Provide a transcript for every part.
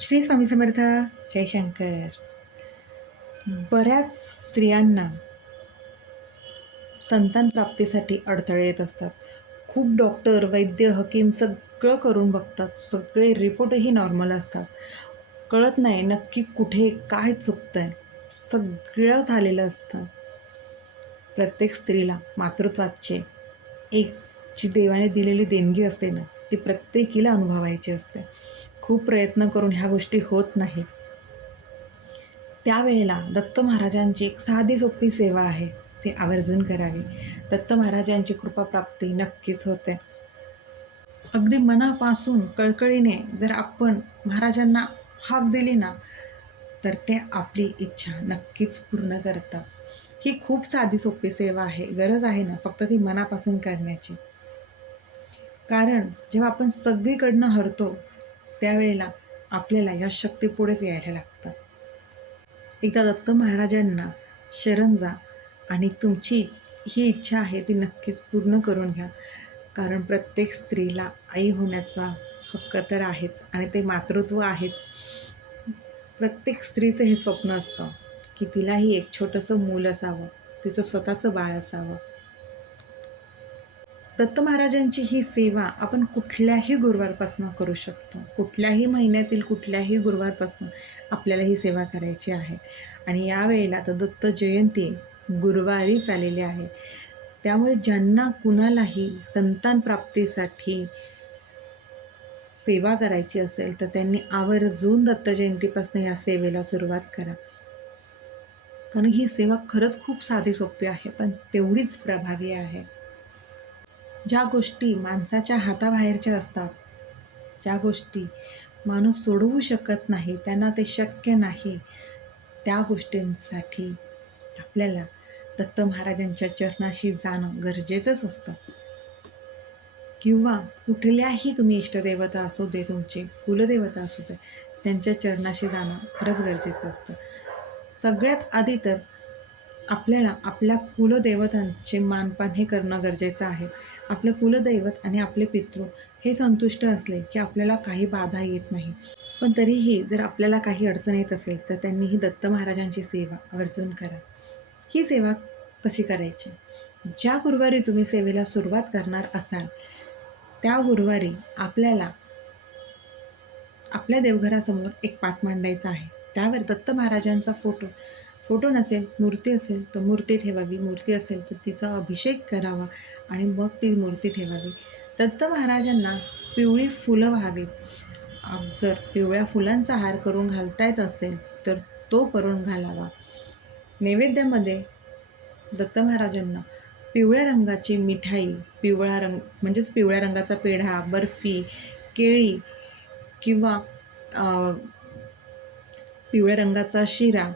श्री स्वामी समर्थ जयशंकर बऱ्याच स्त्रियांना संतान प्राप्तीसाठी अडथळे येत असतात. खूप डॉक्टर वैद्य हकीम सगळं करून बघतात. सगळे रिपोर्टही नॉर्मल असतात. कळत नाही नक्की कुठे काय चुकतं आहे सगळं झालेलं असतं. प्रत्येक स्त्रीला मातृत्वाचे एक जी देवाने दिलेली देणगी असते ना ती प्रत्येकीला अनुभवायची असते. खूप प्रयत्न करून ह्या गोष्टी होत नाही. त्यावेळेला दत्त महाराजांची एक साधी सोपी सेवा आहे ती आवर्जून करावी. दत्त महाराजांची कृपाप्राप्ती नक्कीच होते. अगदी मनापासून कळकळीने जर आपण महाराजांना हाक दिली ना तर ते आपली इच्छा नक्कीच पूर्ण करतात ही खूप साधी सोपी सेवा आहे गरज आहे ना फक्त ती मनापासून करण्याची. कारण जेव्हा आपण सगळीकडनं हरतो त्यावेळेला आपल्याला या शक्तीपुढेच यायला लागतात एकदा दत्त महाराजांना शरण जा आणि तुमची ही इच्छा आहे ती नक्कीच पूर्ण करून घ्या. कारण प्रत्येक स्त्रीला आई होण्याचा हक्क तर आहेच आणि ते मातृत्व आहेच. प्रत्येक स्त्रीचं हे स्वप्न असतं की तिलाही एक छोटंसं मूल असावं तिचं स्वतःचं बाळ असावं. दत्त महाराजांची ही सेवा आपण कुठल्याही गुरुवारपासून करू शकतो. कुठल्याही महिन्यातील कुठल्याही गुरुवारपासून आपल्याला ही सेवा करायची आहे. आणि यावेळेला तर दत्त जयंती गुरुवारीच आलेली आहे. त्यामुळे ज्यांना कुणालाही संतान प्राप्तीसाठी सेवा करायची असेल तर त्यांनी आवर्जून दत्त जयंतीपासून या सेवेला सुरुवात करा. कारण ही सेवा खरंच खूप साधी सोपी आहे पण तेवढीच प्रभावी आहे. ज्या गोष्टी माणसाच्या हाताबाहेरच्या असतात ज्या गोष्टी माणूस सोडवू शकत नाही त्यांना ते शक्य नाही त्या गोष्टींसाठी आपल्याला दत्त महाराजांच्या चरणाशी जाणं गरजेचंच असतं. किंवा कुठल्याही तुम्ही इष्टदेवता असू दे तुमची कुलदेवता असू दे त्यांच्या चरणाशी जाणं खरंच गरजेचं असतं. सगळ्यात आधी तर आपल्याला आपल्या कुलदेवतांचे मानपान हे करणं गरजेचं आहे. आपलं कुलदैवत आणि आपले पितृ हे संतुष्ट असले की आपल्याला काही बाधा येत नाही. पण तरीही जर आपल्याला काही अडचण येत असेल तर त्यांनी ही दत्त महाराजांची सेवा आवर्जून करा. ही सेवा कशी करायची? ज्या गुरुवारी तुम्ही सेवेला सुरुवात करणार असाल त्या गुरुवारी आपल्याला आपल्या देवघरासमोर एक पाठ मांडायचा आहे. त्यावर दत्त महाराजांचा फोटो फोटो नसेल मूर्ती असेल तर मूर्ती ठेवावी. मूर्ती असेल तर तिचा अभिषेक करावा आणि मग ती मूर्ती ठेवावी. दत्त महाराजांना पिवळी फुलं व्हावी जर पिवळ्या फुलांचा हार करून घालता येत असेल तर तो करून घालावा. नैवेद्यामध्ये दत्त महाराजांना पिवळ्या रंगाची मिठाई पिवळा रंग म्हणजेच पिवळ्या रंगाचा पेढा बर्फी केळी किंवा पिवळ्या रंगाचा शिरा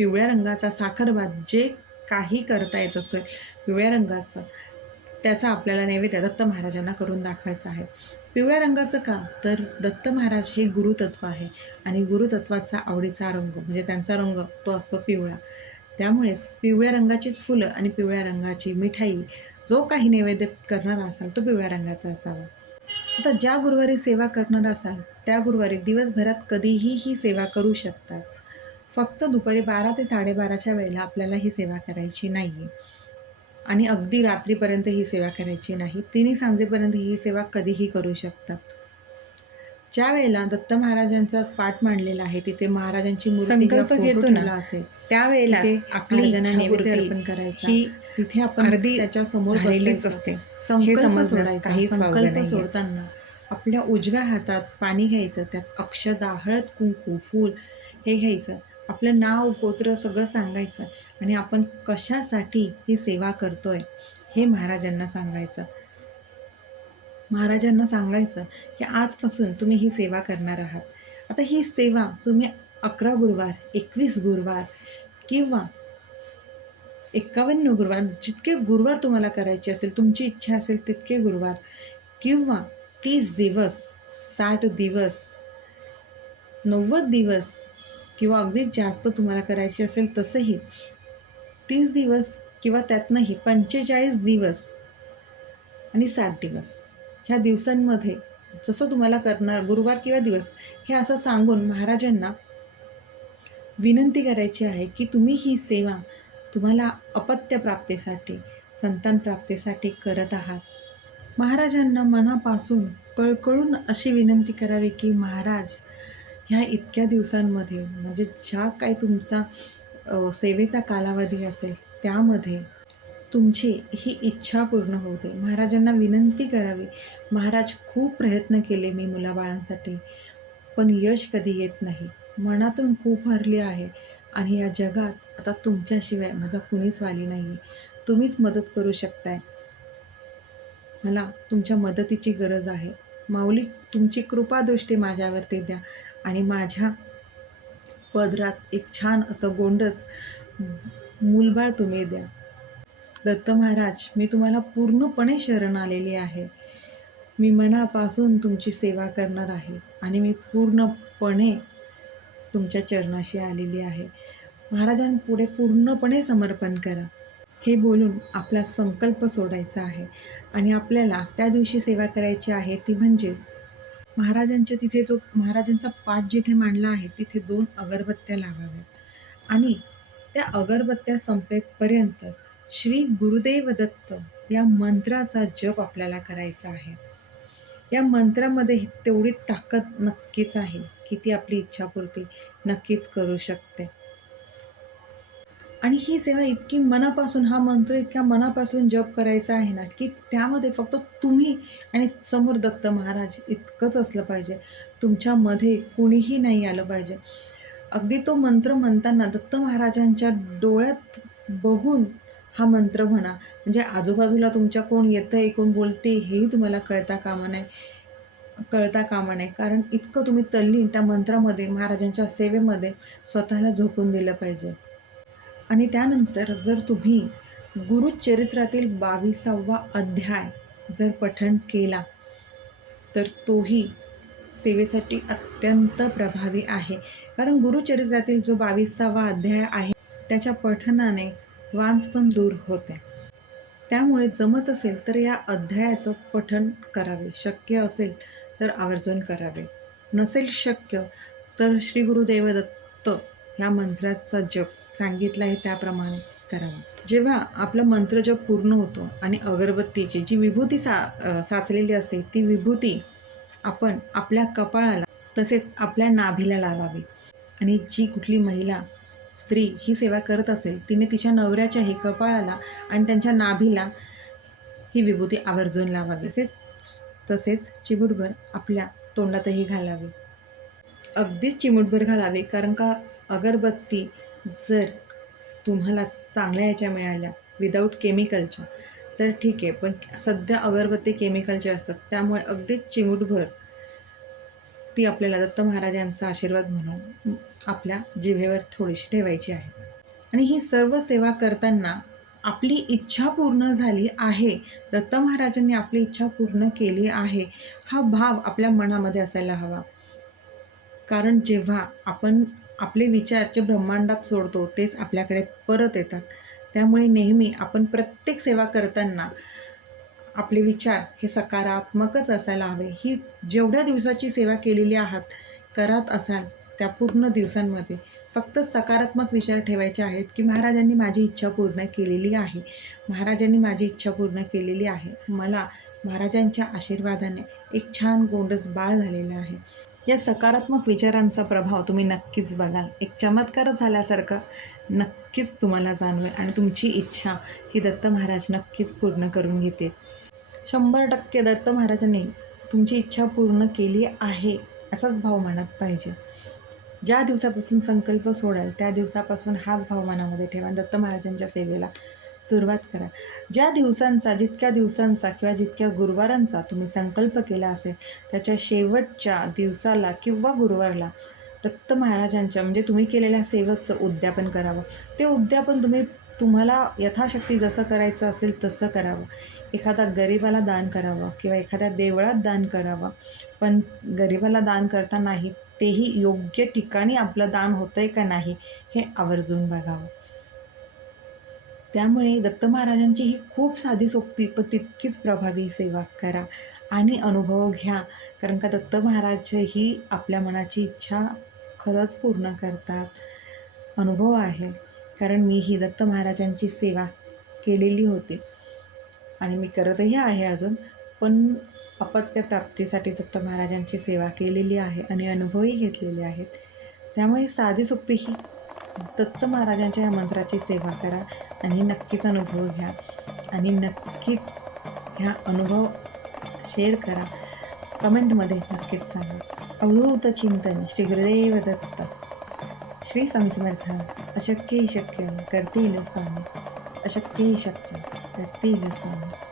पिवळ्या रंगाचा साखरभात जे काही करता येत असतं पिवळ्या रंगाचं त्याचा आपल्याला नैवेद्य दत्त महाराजांना करून दाखवायचा आहे. पिवळ्या रंगाचं का? तर दत्त महाराज हे गुरुतत्व आहे आणि गुरुतत्वाचा आवडीचा रंग म्हणजे त्यांचा रंग तो असतो पिवळा. त्यामुळेच पिवळ्या रंगाचीच फुलं आणि पिवळ्या रंगाची मिठाई जो काही नैवेद्य करणार असाल तो पिवळ्या रंगाचा असावा. आता ज्या गुरुवारी सेवा करणार असाल त्या गुरुवारी दिवसभरात कधीही ही सेवा करू शकतात फक्त दुपारी बारा ते साडेबाराच्या वेळेला आपल्याला ही सेवा करायची नाही आणि अगदी रात्रीपर्यंत ही सेवा करायची नाही. तिन्ही सांजेपर्यंत ही सेवा कधीही करू शकतात. ज्या वेळेला दत्त महाराजांचा पाठ मांडलेला आहे तिथे महाराजांची संकल्प घेतो ना, असेल त्यावेळेला आपली नैवेद्य अर्पण करायचा. तिथे आपण अर्धी त्याच्यासमोर असते. संकल्प सोडायचा संकल्प. सोडताना आपल्या उजव्या हातात पाणी घ्यायचं त्यात अक्षदा हळद कुंकू फूल हे घ्यायचं. आपलं नाव गोत्र सगळं सांगायचं आणि आपण कशासाठी ही सेवा करतोय हे महाराजांना सांगायचं. महाराजांना सांगायचं की आजपासून तुम्ही ही सेवा करणार आहात. आता ही सेवा तुम्ही अकरा गुरुवार एकवीस गुरुवार किंवा एकावन्न गुरुवार जितके गुरुवार तुम्हाला करायचे असेल तुमची इच्छा असेल तितके गुरुवार किंवा तीस दिवस साठ दिवस नव्वद दिवस किंवा अगदी जास्त तुम्हाला करायची असेल तसंही तीस दिवस किंवा त्यातनंही पंचेचाळीस दिवस आणि साठ दिवस ह्या दिवसांमध्ये जसं तुम्हाला करणार गुरुवार किंवा दिवस हे असं सांगून महाराजांना विनंती करायची आहे की तुम्ही ही सेवा तुम्हाला अपत्य प्राप्तीसाठी संतान प्राप्तीसाठी करत आहात. महाराजांना मनापासून कळकळून अशी विनंती करावी की महाराज ह्या इतक्या दिवसांमध्ये म्हणजे ज्या काही तुमचा सेवेचा कालावधी असेल त्यामध्ये तुमची ही इच्छा पूर्ण होऊ दे. महाराजांना विनंती करावी. महाराज खूप प्रयत्न केले मी मुलाबाळांसाठी पण यश कधी येत नाही. मनातून खूप हरली आहे आणि या जगात आता तुमच्याशिवाय माझा कुणीच वाली नाही आहे तुम्हीच मदत करू शकताय. मला तुमच्या मदतीची गरज आहे. माऊली तुमची कृपादृष्टी माझ्यावरती द्या. आणि माझ्या पदरात एक छान असं गोंडस मूलबाळ तुम्ही द्या. दत्त महाराज मी तुम्हाला पूर्णपणे शरण आलेली आहे. मी मनापासून तुमची सेवा करणार आहे आणि मी पूर्णपणे तुमच्या चरणाशी आलेली आहे. महाराजांपुढे पूर्णपणे समर्पण करा. हे बोलून आपला संकल्प सोडायचा आहे आणि आपल्याला त्या दिवशी सेवा करायची आहे ती म्हणजे महाराजांच्या तिथे जो महाराजांचा पाठ जिथे मांडला आहे तिथे दोन अगरबत्त्या लावाव्यात. आणि त्या अगरबत्त्या संपेपर्यंत श्री गुरुदेव दत्त या मंत्राचा जप आपल्याला करायचा आहे. या मंत्रामध्ये तेवढी ताकद नक्कीच आहे की ती आपली इच्छापूर्ती नक्कीच करू शकते. आणि ही सेवा इतकी मनापासून हा मंत्र इतक्या मनापासून जप करायचा आहे ना की त्यामध्ये फक्त तुम्ही आणि समोर दत्त महाराज इतकंच असलं पाहिजे. तुमच्यामध्ये कुणीही नाही आलं पाहिजे. अगदी तो मंत्र म्हणताना दत्त महाराजांच्या डोळ्यात बघून हा मंत्र म्हणा. म्हणजे आजूबाजूला तुमच्या कोण येतं आहे कोण बोलते हेही तुम्हाला कळता कामा नाही कळता कामा नाही कारण इतकं तुम्ही तल्लीन त्या मंत्रामध्ये महाराजांच्या सेवेमध्ये स्वतःला झोकून दिलं पाहिजे. आणि त्यानंतर जर तुम्ही गुरुचरित्रातील बावीसावा अध्याय जर पठण केला तर तोही सेवेसाठी अत्यंत प्रभावी आहे. कारण गुरुचरित्रातील जो बावीसावा अध्याय आहे त्याच्या पठणाने वांस पण दूर होते. त्यामुळे जमत असेल तर या अध्यायाचं पठण करावे. शक्य असेल तर आवर्जून करावे. नसेल शक्य तर श्री गुरुदेवदत्त ह्या मंत्राचा जप सांगितलं आहे त्याप्रमाणे करावं. जेव्हा आपलं मंत्रजप पूर्ण होतो आणि अगरबत्तीची जी विभूती सा साचलेली असते ती विभूती आपण आपल्या कपाळाला तसेच आपल्या नाभीला लावावी. आणि जी कुठली महिला स्त्री ही सेवा करत असेल तिने तिच्या नवऱ्याच्याही कपाळाला आणि त्यांच्या नाभीला ही विभूती आवर्जून लावावी. तसेच तसेच चिमुटभर आपल्या तोंडातही घालावी. अगदीच चिमुटभर घालावे कारण का अगरबत्ती जर तुम्हाला चांगल्या ह्याच्या मिळाल्या विदाऊट केमिकलच्या तर ठीक आहे. पण सध्या अगरबत्ती केमिकलच्या असतात. त्यामुळे अगदीच चिमूटभर ती आपल्याला दत्त महाराजांचा आशीर्वाद म्हणून आपल्या जिभेवर थोडीशी ठेवायची आहे. आणि ही सर्व सेवा करताना आपली इच्छा पूर्ण झाली आहे. दत्त महाराजांनी आपली इच्छा पूर्ण केली आहे. हा भाव आपल्या मनामध्ये असायला हवा. कारण जेव्हा आपण आपले विचार जे ब्रह्मांडात सोडतो तेच आपल्याकडे परत येतात. त्यामुळे नेहमी आपण प्रत्येक सेवा करताना आपले विचार हे सकारात्मकच असायला हवे. ही जेवढ्या दिवसाची सेवा केलेली आहात करत असाल त्या पूर्ण दिवसांमध्ये फक्त सकारात्मक विचार ठेवायचे आहेत की महाराजांनी माझी इच्छा पूर्ण केलेली आहे. महाराजांनी माझी इच्छा पूर्ण केलेली आहे. मला महाराजांच्या आशीर्वादाने एक छान गोंडस बाळ झालेलं आहे. या सकारात्मक विचारांचा प्रभाव तुम्ही नक्कीच बघाल. एक चमत्कार झाल्यासारखं नक्कीच तुम्हाला जाणवेल आणि तुमची इच्छा ही दत्त महाराज नक्कीच पूर्ण करून घेते शंभर टक्के दत्त महाराजांनी तुमची इच्छा पूर्ण केली आहे असाच भाव मानत पाहिजे. ज्या दिवसापासून संकल्प सोडाल त्या दिवसापासून हाच भाव मनामध्ये ठेवा दत्त महाराजांच्या सेवेला सुरुवात करा. ज्या दिवसांचा जितक्या दिवसांचा किंवा जितक्या गुरुवारांचा तुम्ही संकल्प केला असेल त्याच्या शेवटच्या दिवसाला किंवा गुरुवारला दत्त महाराजांच्या म्हणजे तुम्ही केलेल्या सेवेचं उद्यापन करावं. ते उद्यापन तुम्ही तुम्हाला यथाशक्ती जसं करायचं असेल तसं करावं. एखादा गरिबाला दान करावं किंवा एखाद्या देवळात दान करावं पण गरिबाला दान करतानाही तेही योग्य ठिकाणी आपलं दान होतं आहे का नाही हे आवर्जून बघावं. त्यामुळे दत्त महाराजांची ही खूप साधी सोपी पण तितकीच प्रभावी सेवा करा आणि अनुभव घ्या. कारण का दत्त महाराज ही आपल्या मनाची इच्छा खरंच पूर्ण करतात. अनुभव आहे. कारण मी ही दत्त महाराजांची सेवा केलेली होती. आणि मी करतही आहे अजून पण अपत्य प्राप्तीसाठी दत्त महाराजांची सेवा केलेली आहे आणि अनुभवही घेतलेले आहेत. त्यामुळे साधी सोपी ही दत्त महाराजांच्या या मंत्राची सेवा करा आणि नक्कीच अनुभव घ्या. आणि नक्कीच ह्या अनुभव शेअर करा. कमेंटमध्ये नक्कीच सांगा. अवधूत चिंतन श्री गुरुदेव दत्त. श्री स्वामी समर्थ. अशक्यही शक्य. करतील स्वामी. अशक्यही शक्य. करतील स्वामी.